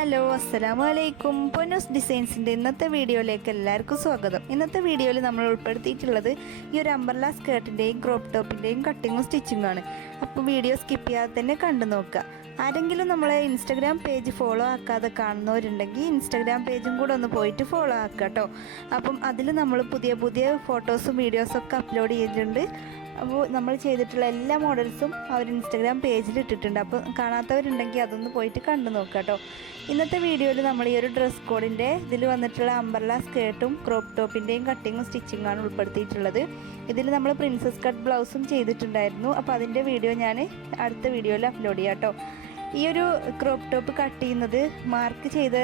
Hello അസ്സലാമു അലൈക്കും. പൊന്നൂസ് ഡിസൈൻസിൻ്റെ ഇന്നത്തെ വീഡിയോയിലേക്ക് എല്ലാവർക്കും സ്വാഗതം. ഇന്നത്തെ വീഡിയോയിൽ നമ്മൾ ഉൾപ്പെടുത്തിയിട്ടുള്ളത് ഈ ഒരു അംബ്രല്ല സ്കേർട്ടിൻ്റെയും ക്രോപ്പ് ടോപ്പിൻ്റെയും കട്ടിങ്ങും സ്റ്റിച്ചിങ്ങും ആണ്. അപ്പോൾ വീഡിയോ സ്കിപ്പ് ചെയ്യാതെ തന്നെ കണ്ടു നോക്കുക. ആരെങ്കിലും നമ്മളെ ഇൻസ്റ്റഗ്രാം പേജ് ഫോളോ ആക്കാതെ കാണുന്നവരുണ്ടെങ്കിൽ ഇൻസ്റ്റഗ്രാം പേജും കൂടെ ഒന്ന് പോയിട്ട് ഫോളോ ആക്കുക കേട്ടോ. അപ്പം അതിൽ നമ്മൾ പുതിയ പുതിയ ഫോട്ടോസും വീഡിയോസൊക്കെ അപ്ലോഡ് ചെയ്തിട്ടുണ്ട്. അപ്പോൾ നമ്മൾ ചെയ്തിട്ടുള്ള എല്ലാ മോഡൽസും അവർ ഇൻസ്റ്റഗ്രാം പേജിൽ ഇട്ടിട്ടുണ്ട്. അപ്പോൾ കാണാത്തവരുണ്ടെങ്കിൽ അതൊന്ന് പോയിട്ട് കണ്ടു നോക്കുക കേട്ടോ. ഇന്നത്തെ വീഡിയോയിൽ നമ്മൾ ഈ ഒരു ഡ്രസ് കോഡിൻ്റെ ഇതിൽ വന്നിട്ടുള്ള അംബ്രല്ല സ്കേർട്ടും ക്രോപ്പ് ടോപ്പിൻ്റെയും കട്ടിങ്ങും സ്റ്റിച്ചിങ്ങാണ് ഉൾപ്പെടുത്തിയിട്ടുള്ളത്. ഇതിൽ നമ്മൾ പ്രിൻസസ് കട്ട് ബ്ലൗസും ചെയ്തിട്ടുണ്ടായിരുന്നു. അപ്പോൾ അതിൻ്റെ വീഡിയോ ഞാൻ അടുത്ത വീഡിയോയിൽ അപ്ലോഡ് ചെയ്യാം കേട്ടോ. ഈ ഒരു ക്രോപ്പ് ടോപ്പ് കട്ട് ചെയ്യുന്നത് മാർക്ക് ചെയ്ത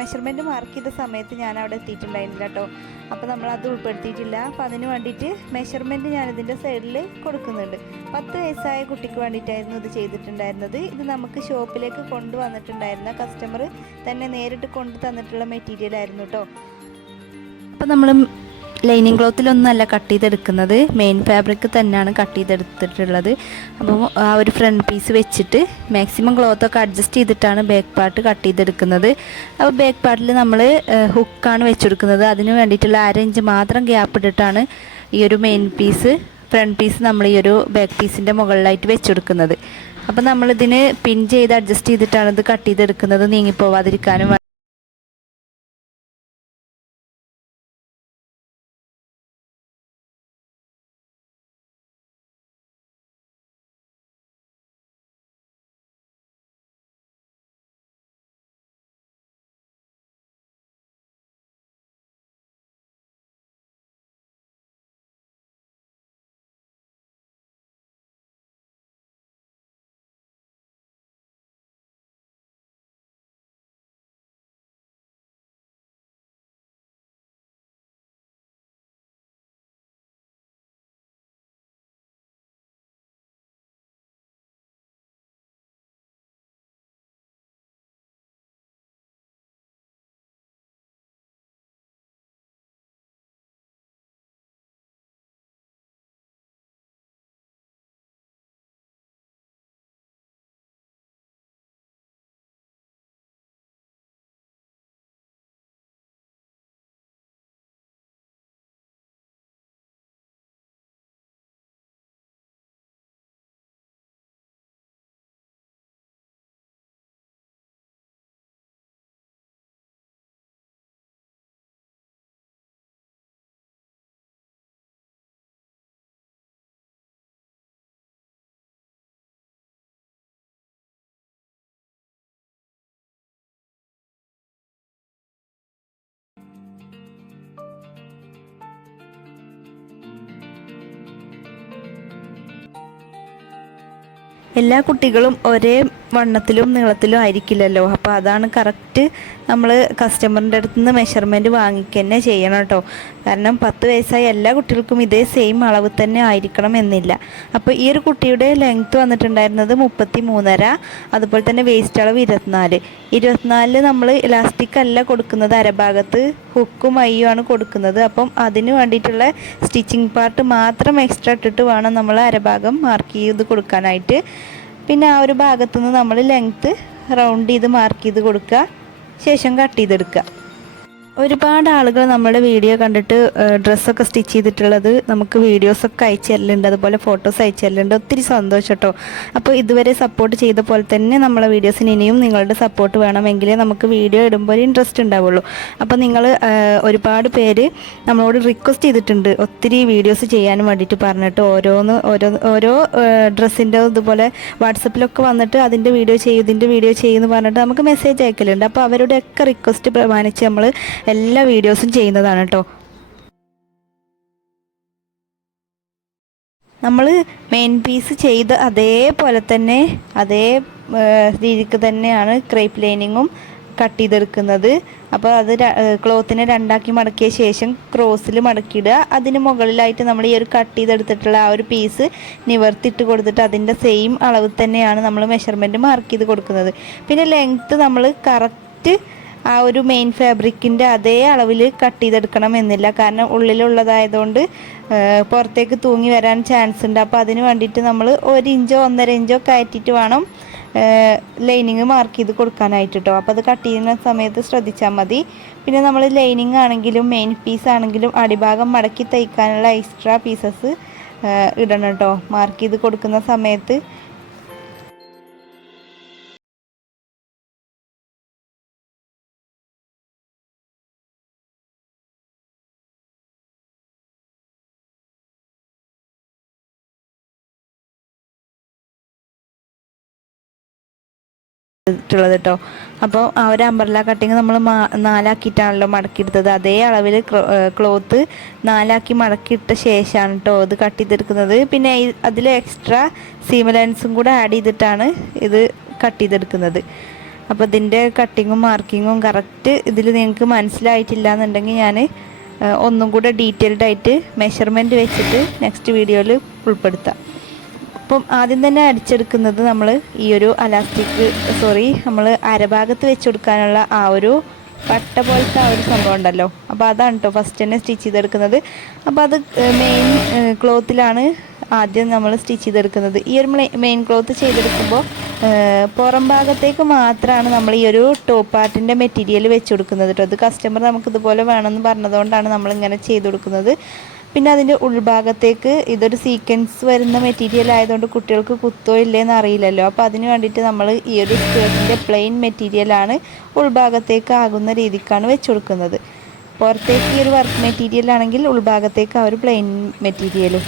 മെഷർമെൻറ്റ് മാർക്ക് ചെയ്ത സമയത്ത് ഞാൻ അവിടെ എത്തിയിട്ടുണ്ടായിരുന്നില്ല കേട്ടോ. അപ്പോൾ നമ്മൾ അത് ഉൾപ്പെടുത്തിയിട്ടില്ല. അപ്പോൾ അതിന് വേണ്ടിയിട്ട് മെഷർമെൻറ്റ് ഞാനിതിൻ്റെ സൈഡിൽ കൊടുക്കുന്നുണ്ട്. 10 വയസ്സായ കുട്ടിക്ക് വേണ്ടിയിട്ടായിരുന്നു ഇത് ചെയ്തിട്ടുണ്ടായിരുന്നത്. ഇത് നമുക്ക് ഷോപ്പിലേക്ക് കൊണ്ടുവന്നിട്ടുണ്ടായിരുന്ന കസ്റ്റമർ തന്നെ നേരിട്ട് കൊണ്ടു തന്നിട്ടുള്ള മെറ്റീരിയൽ ആയിരുന്നു കേട്ടോ. അപ്പോൾ നമ്മൾ ലൈനിങ് ക്ലോത്തിലൊന്നല്ല കട്ട് ചെയ്തെടുക്കുന്നത്, മെയിൻ ഫാബ്രിക് തന്നെയാണ് കട്ട് ചെയ്തെടുത്തിട്ടുള്ളത്. അപ്പോൾ ആ ഒരു ഫ്രണ്ട് പീസ് വെച്ചിട്ട് മാക്സിമം ക്ലോത്തൊക്കെ അഡ്ജസ്റ്റ് ചെയ്തിട്ടാണ് ബാക്ക് പാർട്ട് കട്ട് ചെയ്തെടുക്കുന്നത്. അപ്പോൾ ബാക്ക് പാർട്ടിൽ നമ്മൾ ഹുക്കാണ് വെച്ചെടുക്കുന്നത്. അതിന് വേണ്ടിയിട്ടുള്ള 1/2 ഇഞ്ച് മാത്രം ഗ്യാപ്പ് ഇട്ടിട്ടാണ് ഈ ഒരു മെയിൻ പീസ് ഫ്രണ്ട് പീസ് നമ്മൾ ഈ ഒരു ബാക്ക് പീസിൻ്റെ മുകളിലായിട്ട് വെച്ചെടുക്കുന്നത്. അപ്പോൾ നമ്മളിതിന് പിൻ ചെയ്ത് അഡ്ജസ്റ്റ് ചെയ്തിട്ടാണ് ഇത് കട്ട് ചെയ്തെടുക്കുന്നത്, നീങ്ങിപ്പോവാതിരിക്കാനും. എല്ലാ കുട്ടികളും ഒരേ വണ്ണത്തിലും നീളത്തിലും ആയിരിക്കില്ലല്ലോ. അപ്പോൾ അതാണ് കറക്റ്റ് നമ്മൾ കസ്റ്റമറിൻ്റെ അടുത്ത് നിന്ന് മെഷർമെൻറ്റ് വാങ്ങിക്കുക തന്നെ ചെയ്യണം കേട്ടോ. കാരണം 10 വയസ്സായ എല്ലാ കുട്ടികൾക്കും ഇതേ സെയിം അളവ് തന്നെ ആയിരിക്കണം എന്നില്ല. അപ്പോൾ ഈ ഒരു കുട്ടിയുടെ ലെങ്ത്ത് വന്നിട്ടുണ്ടായിരുന്നത് 33.5, അതുപോലെ തന്നെ വേസ്റ്റ് അളവ് 24 നമ്മൾ ഇലാസ്റ്റിക് അല്ല കൊടുക്കുന്നത്, അരഭാഗത്ത് ഹുക്കും അയ്യുമാണ് കൊടുക്കുന്നത്. അപ്പം അതിന് വേണ്ടിയിട്ടുള്ള സ്റ്റിച്ചിങ് പാർട്ട് മാത്രം എക്സ്ട്രാ ഇട്ടിട്ട് വേണം നമ്മൾ അരഭാഗം മാർക്ക് ചെയ്ത് കൊടുക്കാനായിട്ട്. പിന്നെ ആ ഒരു ഭാഗത്തുനിന്ന് നമ്മൾ ലെങ്ത്ത് റൗണ്ട് ചെയ്ത് മാർക്ക് ചെയ്ത് കൊടുക്കുക, ശേഷം കട്ട് ചെയ്തെടുക്കുക. ഒരുപാട് ആളുകൾ നമ്മുടെ വീഡിയോ കണ്ടിട്ട് ഡ്രസ്സൊക്കെ സ്റ്റിച്ച് ചെയ്തിട്ടുള്ളത് നമുക്ക് വീഡിയോസൊക്കെ അയച്ചു തരലുണ്ട്, അതുപോലെ ഫോട്ടോസ് അയച്ചു തരലുണ്ട്. ഒത്തിരി സന്തോഷം കേട്ടോ. അപ്പോൾ ഇതുവരെ സപ്പോർട്ട് ചെയ്ത പോലെ തന്നെ നമ്മളെ വീഡിയോസിന് ഇനിയും നിങ്ങളുടെ സപ്പോർട്ട് വേണമെങ്കിലേ നമുക്ക് വീഡിയോ ഇടുമ്പോൾ ഒരു ഇൻട്രസ്റ്റ് ഉണ്ടാവുള്ളൂ. അപ്പോൾ നിങ്ങൾ ഒരുപാട് പേര് നമ്മളോട് റിക്വസ്റ്റ് ചെയ്തിട്ടുണ്ട് ഒത്തിരി വീഡിയോസ് ചെയ്യാനും വേണ്ടിയിട്ട് പറഞ്ഞിട്ട്, ഓരോ ഡ്രസ്സിൻ്റെ ഇതുപോലെ വാട്സപ്പിലൊക്കെ വന്നിട്ട് അതിൻ്റെ വീഡിയോ ചെയ്യുമെന്ന് പറഞ്ഞിട്ട് നമുക്ക് മെസ്സേജ് അയക്കലുണ്ട്. അപ്പോൾ അവരുടെയൊക്കെ റിക്വസ്റ്റ് പ്രമാണിച്ച് നമ്മൾ എല്ലാ വീഡിയോസും ചെയ്യുന്നതാണ് കേട്ടോ. നമ്മൾ മെയിൻ പീസ് ചെയ്ത് അതേപോലെ തന്നെ അതേ രീതിക്ക് തന്നെയാണ് ക്രേപ്പ് ലൈനിങ്ങും കട്ട് ചെയ്തെടുക്കുന്നത്. അപ്പോൾ അത് ക്ലോത്തിനെ 2ആക്കി മടക്കിയ ശേഷം ക്രോസിൽ മടക്കിയിടുക. അതിന് മുകളിലായിട്ട് നമ്മൾ ഈ ഒരു കട്ട് ചെയ്തെടുത്തിട്ടുള്ള ആ ഒരു പീസ് നിവർത്തിട്ട് കൊടുത്തിട്ട് അതിൻ്റെ സെയിം അളവ് തന്നെയാണ് നമ്മൾ മെഷർമെൻറ്റ് മാർക്ക് ചെയ്ത് കൊടുക്കുന്നത്. പിന്നെ ലെങ്ത്ത് നമ്മൾ കറക്റ്റ് ആ ഒരു മെയിൻ ഫാബ്രിക്കിൻ്റെ അതേ അളവിൽ കട്ട് ചെയ്തെടുക്കണം എന്നില്ല. കാരണം ഉള്ളിലുള്ളതായതുകൊണ്ട് പുറത്തേക്ക് തൂങ്ങി വരാൻ ചാൻസ് ഉണ്ട്. അപ്പോൾ അതിന് വേണ്ടിയിട്ട് നമ്മൾ 1 ഇഞ്ചോ 1.5 ഇഞ്ചോ കയറ്റിയിട്ട് വേണം ലൈനിങ് മാർക്ക് ചെയ്ത് കൊടുക്കാനായിട്ട് കേട്ടോ. അപ്പോൾ അത് കട്ട് ചെയ്യുന്ന സമയത്ത് ശ്രദ്ധിച്ചാൽ മതി. പിന്നെ നമ്മൾ ലൈനിങ് ആണെങ്കിലും മെയിൻ പീസ് ആണെങ്കിലും അടിഭാഗം മടക്കി തയ്ക്കാനുള്ള എക്സ്ട്രാ പീസസ് ഇടണം കേട്ടോ മാർക്ക് ചെയ്ത് കൊടുക്കുന്ന സമയത്ത്. ുള്ളത് കേട്ടോ. അപ്പോൾ ആ ഒരു അംബ്രല്ല കട്ടിങ് നമ്മൾ 4 ആക്കിയിട്ടാണല്ലോ മടക്കിയെടുത്തത്. അതേ അളവിൽ ക്ലോത്ത് 4 ആക്കി മടക്കിയിട്ട ശേഷമാണ് കേട്ടോ ഇത് കട്ട് ചെയ്തെടുക്കുന്നത്. പിന്നെ അതിൽ എക്സ്ട്രാ സീം ലൈൻസും കൂടെ ആഡ് ചെയ്തിട്ടാണ് ഇത് കട്ട് ചെയ്തെടുക്കുന്നത്. അപ്പോൾ ഇതിൻ്റെ കട്ടിങ്ങും മാർക്കിങ്ങും കറക്റ്റ് ഇതിൽ നിങ്ങൾക്ക് മനസ്സിലായിട്ടില്ല എന്നുണ്ടെങ്കിൽ ഞാൻ ഒന്നും കൂടെ ഡീറ്റെയിൽഡ് ആയിട്ട് മെഷർമെൻറ്റ് വെച്ചിട്ട് നെക്സ്റ്റ് വീഡിയോയിൽ ഉൾപ്പെടുത്താം. അപ്പം ആദ്യം തന്നെ അടിച്ചെടുക്കുന്നത് നമ്മൾ ഈ ഒരു നമ്മൾ അരഭാഗത്ത് വെച്ച് കൊടുക്കാനുള്ള ആ ഒരു പട്ട പോലത്തെ ആ ഒരു സംഭവം ഉണ്ടല്ലോ, അപ്പോൾ അതാണ് കേട്ടോ ഫസ്റ്റ് തന്നെ സ്റ്റിച്ച് ചെയ്തെടുക്കുന്നത്. അപ്പോൾ അത് മെയിൻ ക്ലോത്തിലാണ് ആദ്യം നമ്മൾ സ്റ്റിച്ച് ചെയ്തെടുക്കുന്നത്. ഈ ഒരു മെയിൻ ക്ലോത്ത് ചെയ്തെടുക്കുമ്പോൾ പുറം ഭാഗത്തേക്ക് മാത്രമാണ് നമ്മൾ ഈ ഒരു ടോപ്പ് പാർട്ടിൻ്റെ മെറ്റീരിയൽ വെച്ച് കൊടുക്കുന്നത് കേട്ടോ. ഇത് കസ്റ്റമർ നമുക്കിതുപോലെ വേണമെന്ന് പറഞ്ഞതുകൊണ്ടാണ് നമ്മളിങ്ങനെ ചെയ്ത് കൊടുക്കുന്നത്. പിന്നെ അതിൻ്റെ ഉൾഭാഗത്തേക്ക് ഇതൊരു സീക്വൻസ് വരുന്ന മെറ്റീരിയൽ ആയതുകൊണ്ട് കുട്ടികൾക്ക് കുത്തോ ഇല്ലേന്ന് അറിയില്ലല്ലോ. അപ്പോൾ അതിന് വേണ്ടിയിട്ട് നമ്മൾ ഈ ഒരു സ്കേർട്ടിൻ്റെ പ്ലെയിൻ മെറ്റീരിയലാണ് ഉൾഭാഗത്തേക്ക് ആകുന്ന രീതിക്കാണ് വെച്ച് കൊടുക്കുന്നത്. പുറത്തേക്ക് ഈ ഒരു വർക്ക് മെറ്റീരിയൽ ആണെങ്കിൽ ഉൾഭാഗത്തേക്ക് ആ ഒരു പ്ലെയിൻ മെറ്റീരിയലും.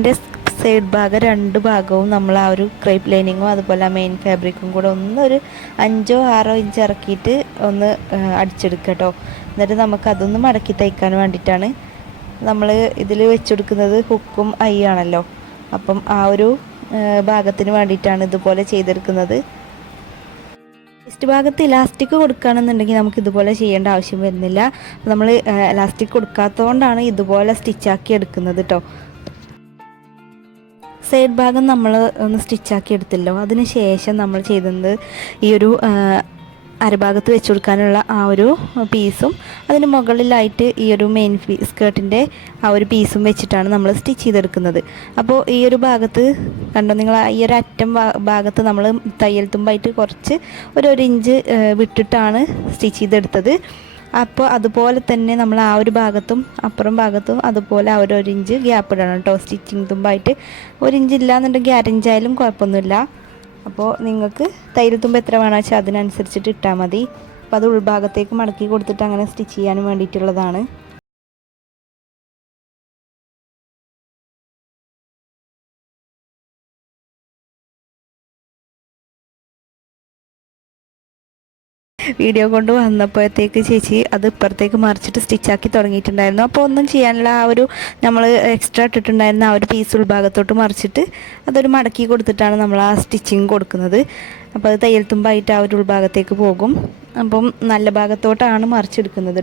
ഇതിൻ്റെ സൈഡ് ഭാഗം 2 ഭാഗവും നമ്മൾ ആ ഒരു ക്രേപ്പ് ലൈനിങ്ങും അതുപോലെ ആ മെയിൻ ഫാബ്രിക്കും കൂടെ ഒരു 5-6 ഇഞ്ച് ഇറക്കിയിട്ട് ഒന്ന് അടിച്ചെടുക്കുക കേട്ടോ. എന്നിട്ട് നമുക്കതൊന്ന് മടക്കി തയ്ക്കാൻ വേണ്ടിയിട്ടാണ് നമ്മൾ ഇതിൽ വെച്ചെടുക്കുന്നത്. ഹുക്കും ഐ ആണല്ലോ, അപ്പം ആ ഒരു ഭാഗത്തിന് വേണ്ടിയിട്ടാണ് ഇതുപോലെ ചെയ്തെടുക്കുന്നത്. ചെസ്റ്റ് ഭാഗത്ത് ഇലാസ്റ്റിക് കൊടുക്കുകയാണെന്നുണ്ടെങ്കിൽ നമുക്ക് ഇതുപോലെ ചെയ്യേണ്ട ആവശ്യം വരുന്നില്ല. നമ്മൾ ഇലാസ്റ്റിക് കൊടുക്കാത്തതുകൊണ്ടാണ് ഇതുപോലെ സ്റ്റിച്ചാക്കി എടുക്കുന്നത് കേട്ടോ. സൈഡ് ഭാഗം നമ്മൾ ഒന്ന് സ്റ്റിച്ചാക്കി എടുത്തല്ലോ, അതിന് ശേഷം നമ്മൾ ചെയ്തത് ഈ ഒരു അരഭാഗത്ത് വെച്ച് കൊടുക്കാനുള്ള ആ ഒരു പീസും അതിന് മുകളിലായിട്ട് ഈ ഒരു മെയിൻ സ്കേർട്ടിൻ്റെ ആ ഒരു പീസും വെച്ചിട്ടാണ് നമ്മൾ സ്റ്റിച്ച് ചെയ്തെടുക്കുന്നത്. അപ്പോൾ ഈ ഒരു ഭാഗത്ത് കണ്ടോ നിങ്ങൾ, ഈ ഒരു അറ്റം ഭാഗത്ത് നമ്മൾ തയ്യൽ തുമ്പായിട്ട് കുറച്ച് ഒരു ഇഞ്ച് വിട്ടിട്ടാണ് സ്റ്റിച്ച് ചെയ്തെടുത്തത്. അപ്പോൾ അതുപോലെ തന്നെ നമ്മൾ ആ ഒരു ഭാഗത്തും അപ്പുറം ഭാഗത്തും അതുപോലെ ആ ഒരു ഇഞ്ച് ഗ്യാപ്പ് ഇടണം കേട്ടോ. സ്റ്റിച്ചിങ് തുമ്പായിട്ട് 1 ഇഞ്ച് ഇല്ലാന്നുണ്ടെങ്കിൽ 1/2 ഇഞ്ചായാലും കുഴപ്പമൊന്നുമില്ല. അപ്പോൾ നിങ്ങൾക്ക് തയ്യൽ തുമ്പ് എത്ര വേണമെന്ന് വെച്ചാൽ അതിനനുസരിച്ചിട്ട് ഇട്ടാൽ മതി. അപ്പോൾ അത് ഉൾഭാഗത്തേക്ക് മടക്കി കൊടുത്തിട്ട് അങ്ങനെ സ്റ്റിച്ച് ചെയ്യാനും വേണ്ടിയിട്ടുള്ളതാണ്. വീഡിയോ കൊണ്ട് വന്നപ്പോഴത്തേക്ക് ചേച്ചി അത് ഇപ്പുറത്തേക്ക് മറിച്ചിട്ട് സ്റ്റിച്ചാക്കി തുടങ്ങിയിട്ടുണ്ടായിരുന്നു. അപ്പോൾ ഒന്നും ചെയ്യാനുള്ള ആ ഒരു നമ്മൾ എക്സ്ട്രാ ഇട്ടിട്ടുണ്ടായിരുന്ന ആ ഒരു പീസ് ഉൾഭാഗത്തോട്ട് മറിച്ചിട്ട് അതൊരു മടക്കി കൊടുത്തിട്ടാണ് നമ്മൾ ആ സ്റ്റിച്ചിങ് കൊടുക്കുന്നത്. അപ്പോൾ അത് തയ്യൽ തുമ്പായിട്ട് ആ ഒരു ഉൾഭാഗത്തേക്ക് പോകും. അപ്പം നല്ല ഭാഗത്തോട്ടാണ് മറിച്ചെടുക്കുന്നത്.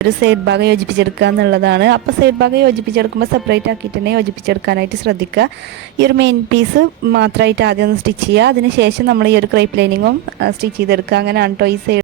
ഒരു സൈഡ് ഭാഗം യോജിപ്പിച്ചെടുക്കുക എന്നുള്ളതാണ്. അപ്പോൾ സൈഡ് ഭാഗം യോജിപ്പിച്ചെടുക്കുമ്പോൾ സെപ്പറേറ്റ് ആക്കിയിട്ട് തന്നെ യോജിപ്പിച്ചെടുക്കാനായിട്ട് ശ്രദ്ധിക്കുക. ഈ ഒരു മെയിൻ പീസ് മാത്രമായിട്ട് ആദ്യം ഒന്ന് സ്റ്റിച്ച് ചെയ്യുക. അതിന് ശേഷം നമ്മൾ ഈ ഒരു ക്രേപ്പ് ലൈനിങ്ങും സ്റ്റിച്ച് ചെയ്തെടുക്കുക. അങ്ങനെയാണ് കേട്ടോ ഈ സൈഡ്